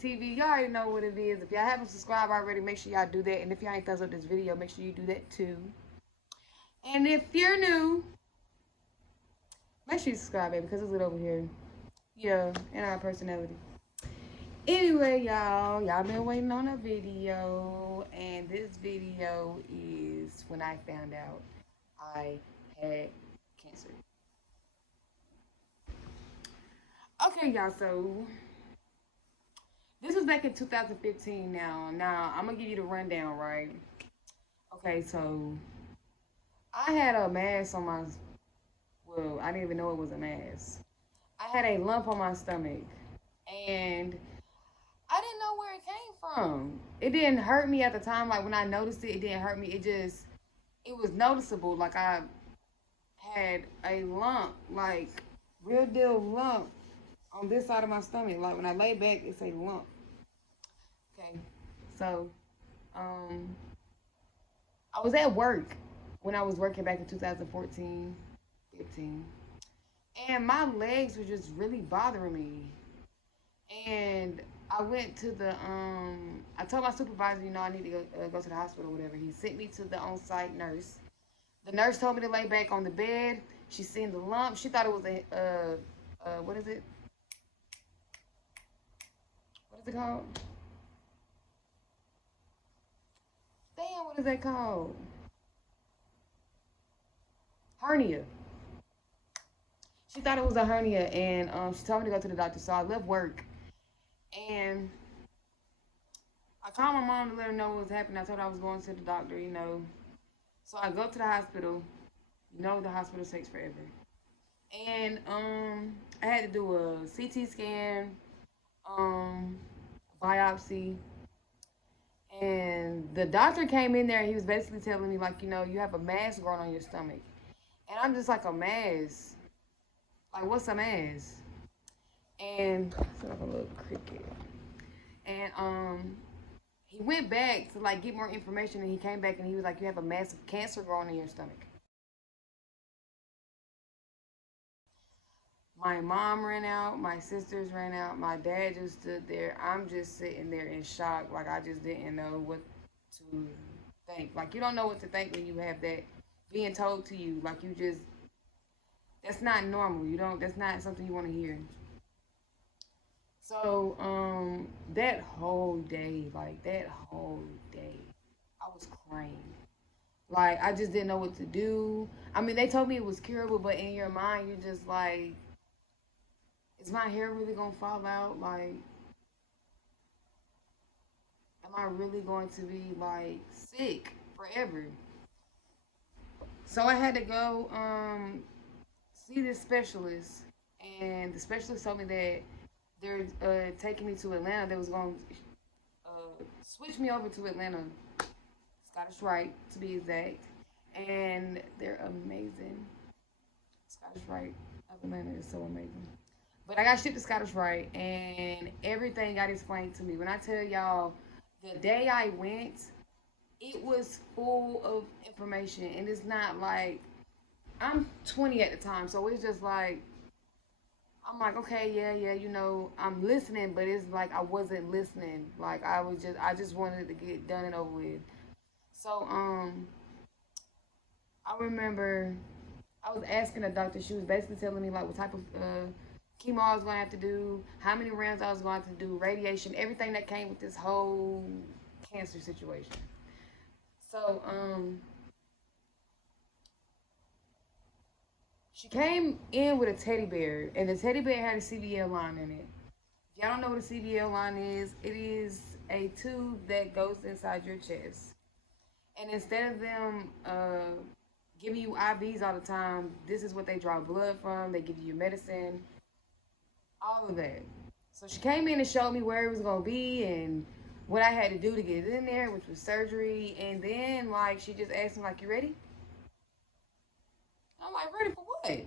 TV. Y'all already know what it is. If y'all haven't subscribed already, make sure y'all do that. And if y'all ain't thumbs up this video, make sure you do that too. And if you're new, make sure you subscribe, baby, because it's lit over here. Yeah, and our personality. Anyway, y'all been waiting on a video, and this video is when I found out I had cancer. Okay, y'all, so this was back in 2015 now. Now, I'm going to give you the rundown, right? Okay, so I had a mass on my, well, I didn't even know it was a mass. I had a lump on my stomach, and I didn't know where it came from. It didn't hurt me at the time. Like, when I noticed it, it didn't hurt me. It was noticeable. Like, I had a lump, like, real deal lump on this side of my stomach. Like, when I lay back, it's a lump. Okay, so, I was at work when I was working back in 2014, 15. And my legs were just really bothering me. And I went to the I told my supervisor, I need to go to the hospital or whatever. He sent me to the on-site nurse. The nurse told me to lay back on the bed. She seen the lump. She thought it was what is it? What is it called? Damn, what is that called? Hernia. She thought it was a hernia, and she told me to go to the doctor. So I left work, and I called my mom to let her know what was happening. I told her I was going to the doctor. So I go to the hospital. The hospital takes forever. And I had to do a CT scan, biopsy. And the doctor came in there and he was basically telling me, like, you have a mass growing on your stomach. And I'm just like, a mass? Like, what's a mass? And I feel like a little cricket. And he went back to like get more information, and he came back and he was like, you have a massive cancer growing in your stomach. My mom ran out, my sisters ran out, my dad just stood there. I'm just sitting there in shock, like I just didn't know what to think. Like, you don't know what to think when you have that being told to you. Like, that's not normal. That's not something you want to hear. So, that whole day, I was crying. Like, I just didn't know what to do. I mean, they told me it was curable, but in your mind, you're just like, is my hair really gonna fall out? Like, am I really going to be, like, sick forever? So I had to go, see this specialist, and the specialist told me that they're taking me to Atlanta. They was going to switch me over to Atlanta, Scottish Rite to be exact, and they're amazing. Scottish Rite of Atlanta is so amazing. But I got shipped to Scottish Rite, and everything got explained to me. When I tell y'all, the day I went, it was full of information, and it's not like, I'm 20 at the time, so it's just like, I'm like, okay, yeah, I'm listening, but it's like I wasn't listening. Like, I just wanted it to get done and over with. So, I remember I was asking the doctor. She was basically telling me, like, what type of chemo I was going to have to do, how many rounds I was going to do, radiation, everything that came with this whole cancer situation. So, she came in with a teddy bear, and the teddy bear had a CVL line in it. If y'all don't know what a CVL line is, it is a tube that goes inside your chest. And instead of them giving you IVs all the time, this is what they draw blood from. They give you your medicine, all of that. So she came in and showed me where it was going to be and what I had to do to get it in there, which was surgery. And then, like, she just asked me, like, you ready? I'm like, ready for what?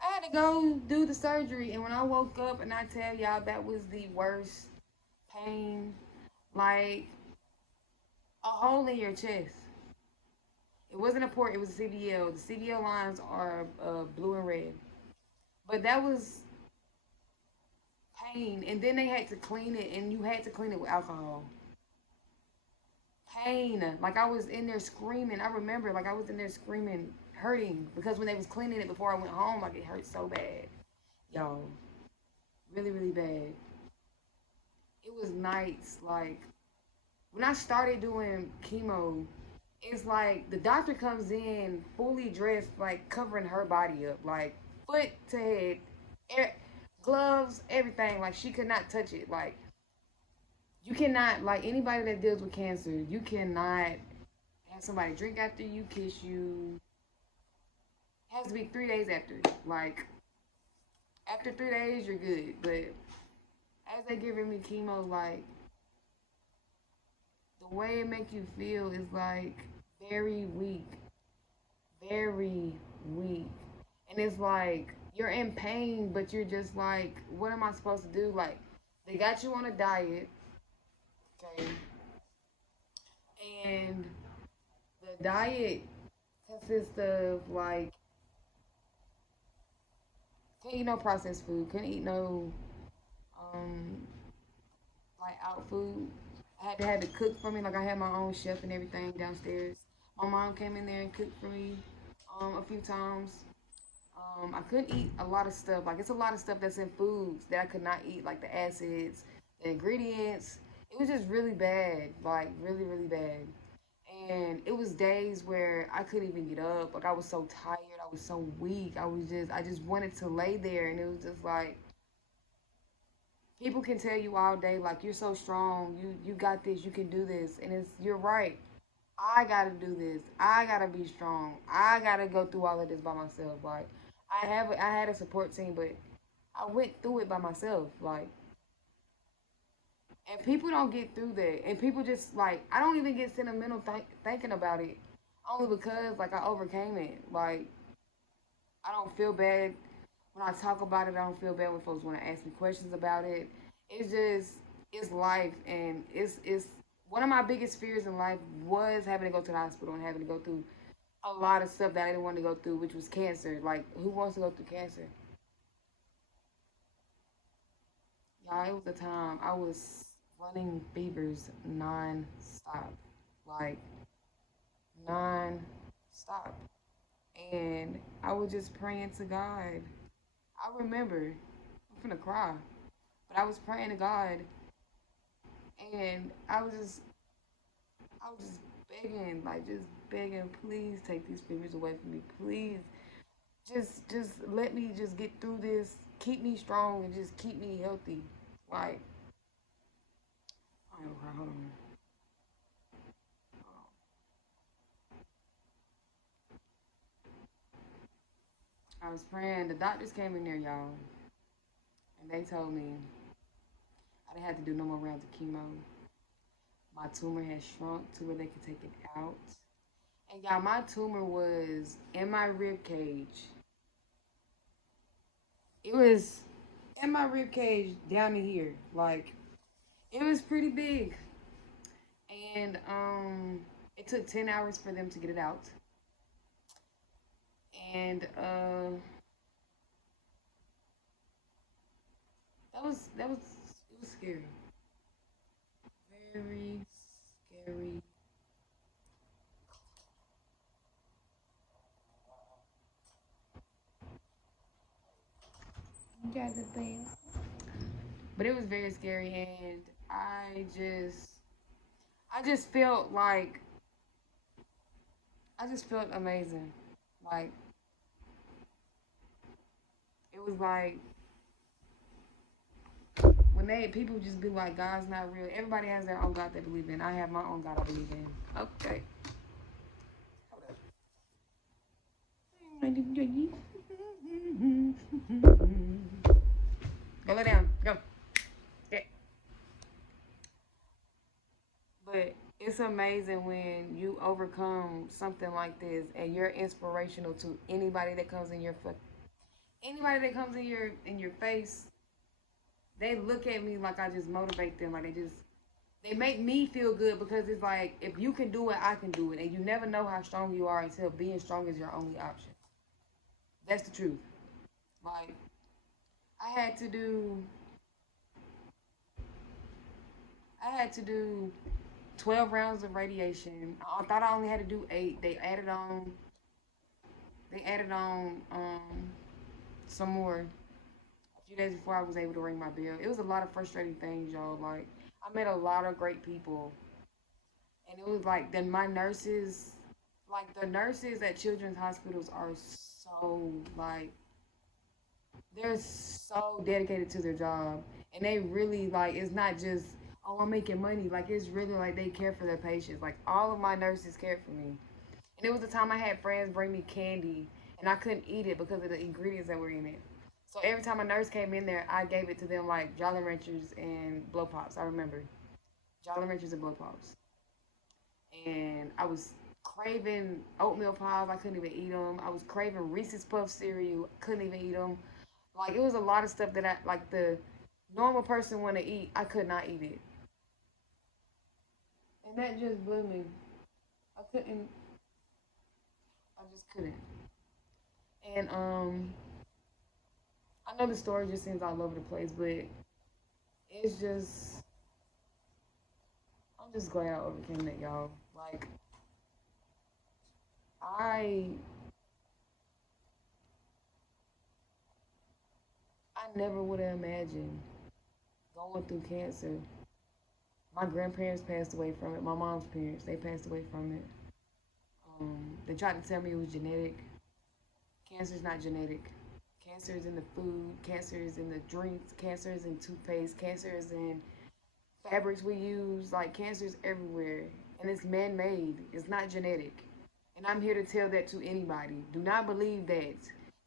I had to go do the surgery, and when I woke up, and I tell y'all, that was the worst pain. Like, a hole in your chest. It wasn't a port, it was a CVL. The CVL lines are blue and red. But that was pain, and then they had to clean it, and you had to clean it with alcohol. Pain, like I was in there screaming. I remember, like I was in there screaming, hurting because when they was cleaning it before I went home, like it hurt so bad, y'all, really, really bad. It was nights, like when I started doing chemo, it's like the doctor comes in fully dressed, like covering her body up, like foot to head, air, gloves, everything. Like she could not touch it. Like you cannot, like anybody that deals with cancer, you cannot have somebody drink after you, kiss you. It has to be 3 days after. Like after 3 days, you're good. But as they giving me chemo, like the way it make you feel is like very weak, very weak. And it's like you're in pain, but you're just like, what am I supposed to do? Like they got you on a diet, okay, and the diet consists of like can't eat no processed food, couldn't eat no um like out food. I had to have it cooked for me. Like I had my own chef and everything downstairs. My mom came in there and cooked for me a few times. I couldn't eat a lot of stuff. Like it's a lot of stuff that's in foods that I could not eat, like the acids, the ingredients. It was just really bad, like really, really bad. And it was days where I couldn't even get up. Like I was so tired. I was so weak. I just wanted to lay there, and it was just like people can tell you all day, like you're so strong. You got this. You can do this, and it's you're right. I gotta do this. I gotta be strong. I gotta go through all of this by myself. Like I had a support team, but I went through it by myself. Like, and people don't get through that, and people just like I don't even get sentimental thinking about it, only because like I overcame it. Like I don't feel bad when I talk about it. I don't feel bad when folks want to ask me questions about it. It's just it's life, and it's one of my biggest fears in life was having to go to the hospital and having to go through a lot of stuff that I didn't want to go through, which was cancer. Like, who wants to go through cancer? Y'all, it was a time I was running fevers non-stop. Like, non-stop. And I was just praying to God. I remember, I'm finna cry, but I was praying to God, and I was just begging, like, just begging, please take these fevers away from me. Please, just let me just get through this. Keep me strong and just keep me healthy. Like, I don't know, hold on. I was praying. The doctors came in there, y'all, and they told me I didn't have to do no more rounds of chemo. My tumor had shrunk to where they could take it out. And y'all, my tumor was in my rib cage. It was in my rib cage down to here. Like, it was pretty big. And it took 10 hours for them to get it out. And that was it was scary. Very scary. You got the thing. But it was very scary, and I just felt like I just felt amazing. Like it was like when they people just be like, God's not real. Everybody has their own God they believe in. I have my own God I believe in. Okay. Go lay down. Go. Yeah. But it's amazing when you overcome something like this, and you're inspirational to anybody that comes in your face. They look at me like I just motivate them. Like they make me feel good because it's like if you can do it, I can do it, and you never know how strong you are until being strong is your only option. That's the truth. Like I had to do I had to do 12 rounds of radiation. I thought I only had to do 8. They added on some more a few days before I was able to ring my bell. It was a lot of frustrating things, y'all. Like, I met a lot of great people, and it was like then my nurses, like the nurses at children's hospitals are so like they're so dedicated to their job, and they really like it's not just oh I'm making money. Like it's really like they care for their patients. Like all of my nurses cared for me, and it was the time I had friends bring me candy, and I couldn't eat it because of the ingredients that were in it. So every time a nurse came in there, I gave it to them like Jolly Ranchers and Blow Pops. I remember Jolly Ranchers and Blow Pops, and I was craving oatmeal pies. I couldn't even eat them. I was craving Reese's Puff cereal. Couldn't even eat them. Like it was a lot of stuff that I like the normal person want to eat. I could not eat it, and that just blew me. I couldn't. I just couldn't. And I know the story just seems all over the place, but it's just I'm just glad I overcame that, y'all. Like I I never would have imagined going through cancer. My grandparents passed away from it. My mom's parents, they passed away from it. They tried to tell me it was genetic. Cancer is not genetic. Cancer is in the food. Cancer is in the drinks. Cancer is in toothpaste. Cancer is in fabrics we use. Like cancer is everywhere, and it's man-made. It's not genetic. And I'm here to tell that to anybody. Do not believe that.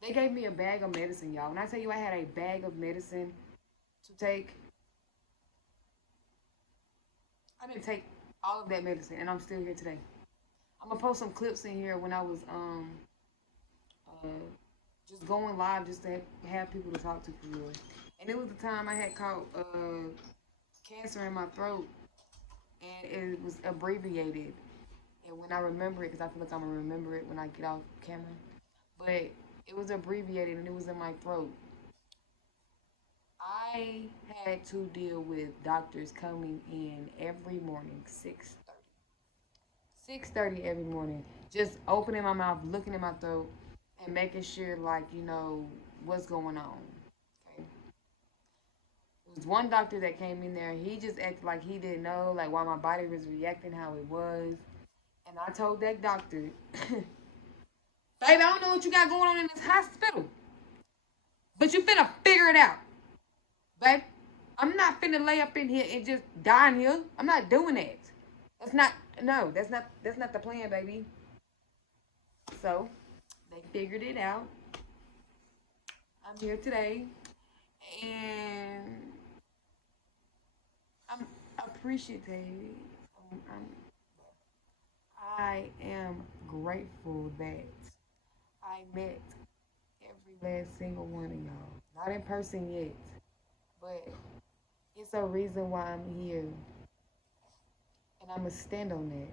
They gave me a bag of medicine, y'all. When I tell you I had a bag of medicine to take, I didn't take all of that medicine, and I'm still here today. I'm gonna post some clips in here when I was uh, just going live just to have people to talk to for real. And it was the time I had caught cancer in my throat, and it was abbreviated. And when I remember it, because I feel like I'm gonna remember it when I get off camera, but it was abbreviated and it was in my throat. I had to deal with doctors coming in every morning, 6:30 every morning, just opening my mouth, looking in my throat, and making sure, like, what's going on. Okay. There was one doctor that came in there. He just acted like he didn't know, like, why my body was reacting how it was. And I told that doctor, baby, I don't know what you got going on in this hospital, but you finna figure it out, babe. I'm not finna lay up in here and just die in here. I'm not doing that. That's not, no, that's not the plan, baby. So they figured it out. I'm here today, and I'm appreciative. I am grateful that I met every last single one of y'all. Not in person yet, but it's a reason why I'm here, and I'm gonna stand on that.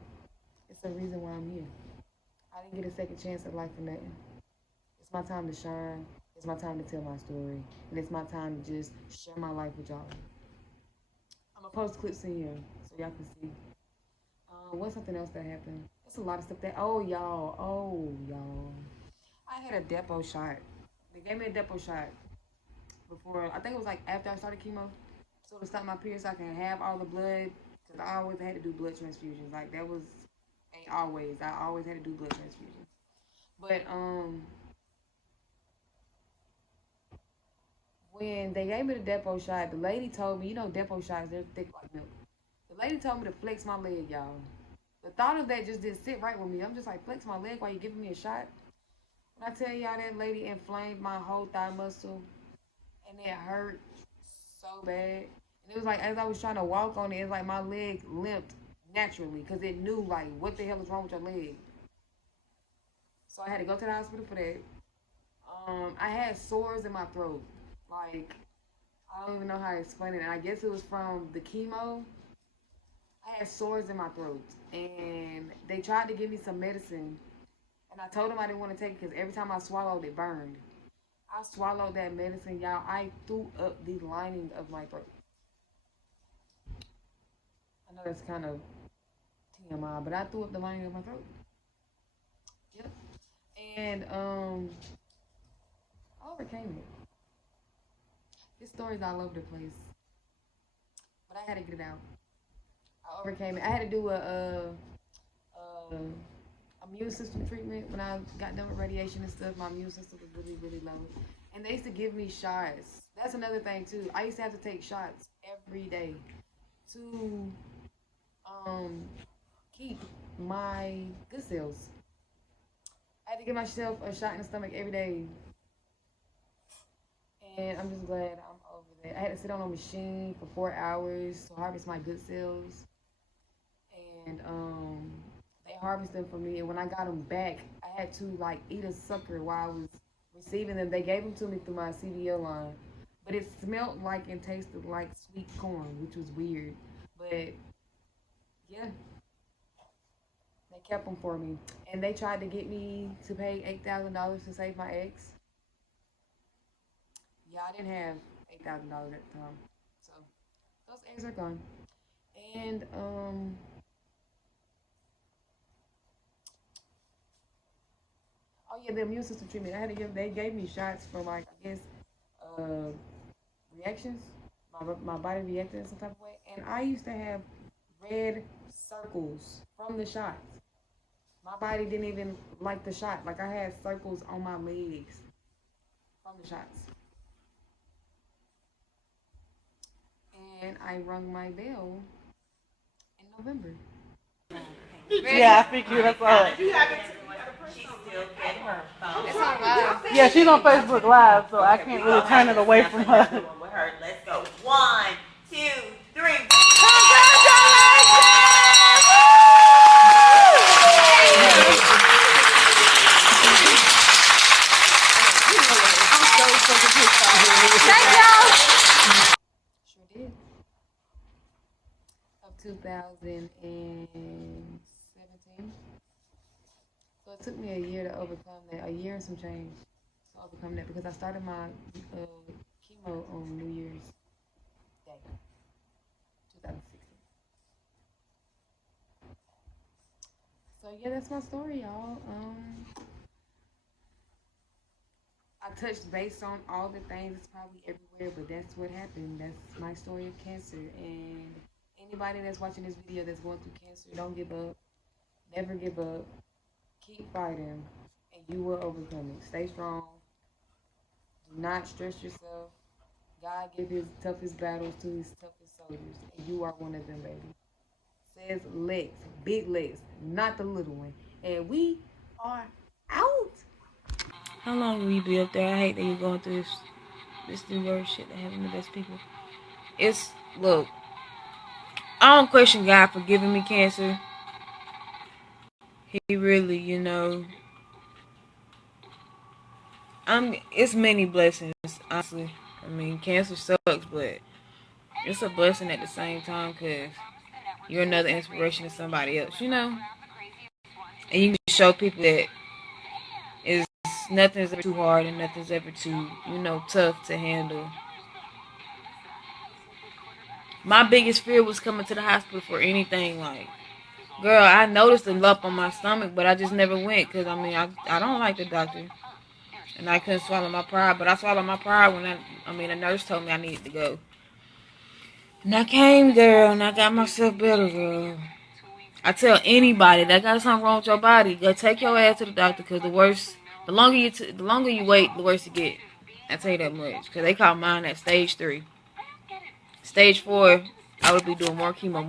It's a reason why I'm here. I didn't get a second chance at life for nothing. It's my time to shine. It's my time to tell my story, and it's my time to just share my life with y'all. I'm gonna post clips in here so y'all can see. What's something else that happened? There's a lot of stuff that. Oh y'all. I had a depot shot. They gave me a depot shot before. I think it was like after I started chemo, so to stop my period, so I can have all the blood. Cause I always had to do blood transfusions. Like that was ain't always. I always had to do blood transfusions. But when they gave me the depot shot, the lady told me, depot shots they're thick like milk. The lady told me to flex my leg, y'all. The thought of that just didn't sit right with me. I'm just like, flex my leg while you giving me a shot. When I tell y'all that lady inflamed my whole thigh muscle, and it hurt so bad. And it was like as I was trying to walk on it, it's like my leg limped naturally because it knew like what the hell is wrong with your leg. So I had to go to the hospital for that. I had sores in my throat. Like I don't even know how to explain it. And I guess it was from the chemo. I had sores in my throat, and they tried to give me some medicine, and I told them I didn't want to take it because every time I swallowed, it burned. I swallowed that medicine, y'all. I threw up the lining of my throat. know that's kind of TMI, but I threw up the lining of my throat. Yep. And I overcame it. This story's all over the place, but I had to get it out. I overcame it. I had to do a immune system treatment when I got done with radiation and stuff. My immune system was really, really low, and they used to give me shots. That's another thing too. I used to have to take shots every day to um keep my good cells. I had to give myself a shot in the stomach every day, and I'm just glad I'm over that. I had to sit on a machine for 4 hours to harvest my good cells, and they harvested them for me. And when I got them back, I had to like eat a sucker while I was receiving them. They gave them to me through my CVO line, but it smelled like and tasted like sweet corn, which was weird. But yeah, they kept them for me, and they tried to get me to pay $8,000 to save my ex. Yeah, I didn't have $8,000 at the time, so those eggs are gone. And oh yeah, the immune system treatment. I had to give. They gave me shots for like I guess uh reactions. My body reacted in some type of way, and I used to have red circles from the shots. My body didn't even like the shot. Like I had circles on my legs from the shots. And I rung my bell in November. Yeah, I figured that's all. It's on live. Yeah, she's on Facebook Live, so I can't really turn it away from her. Let's go. 1, 2, 3. Sure did. Of 2017. So it took me a year to overcome that, a year and some change to overcome that because I started my chemo on New Year's Day, 2016. So yeah, that's my story, y'all. I touched base on all the things. It's probably everywhere, but that's what happened. That's my story of cancer. And anybody that's watching this video that's going through cancer, don't give up. Never give up. Keep fighting, and you will overcome it. Stay strong. Do not stress yourself. God give his toughest battles to his toughest soldiers, and you are one of them, baby. Says Lex, big Lex, not the little one. And we are out. How long will you be up there? I hate that you're going through this new world shit that happened to best people. Look, I don't question God for giving me cancer. He really, it's many blessings, honestly. I mean, cancer sucks, but it's a blessing at the same time because you're another inspiration to somebody else, And you can show people that nothing's ever too hard and nothing's ever too, tough to handle. My biggest fear was coming to the hospital for anything. Like, girl, I noticed a lump on my stomach, but I just never went because, I don't like the doctor. And I couldn't swallow my pride, but I swallowed my pride when a nurse told me I needed to go. And I came, girl, and I got myself better, girl. I tell anybody that got something wrong with your body, go take your ass to the doctor because the longer you wait, the worse it get. I tell you that much because they call mine at stage 3. Stage 4, I would be doing more chemo.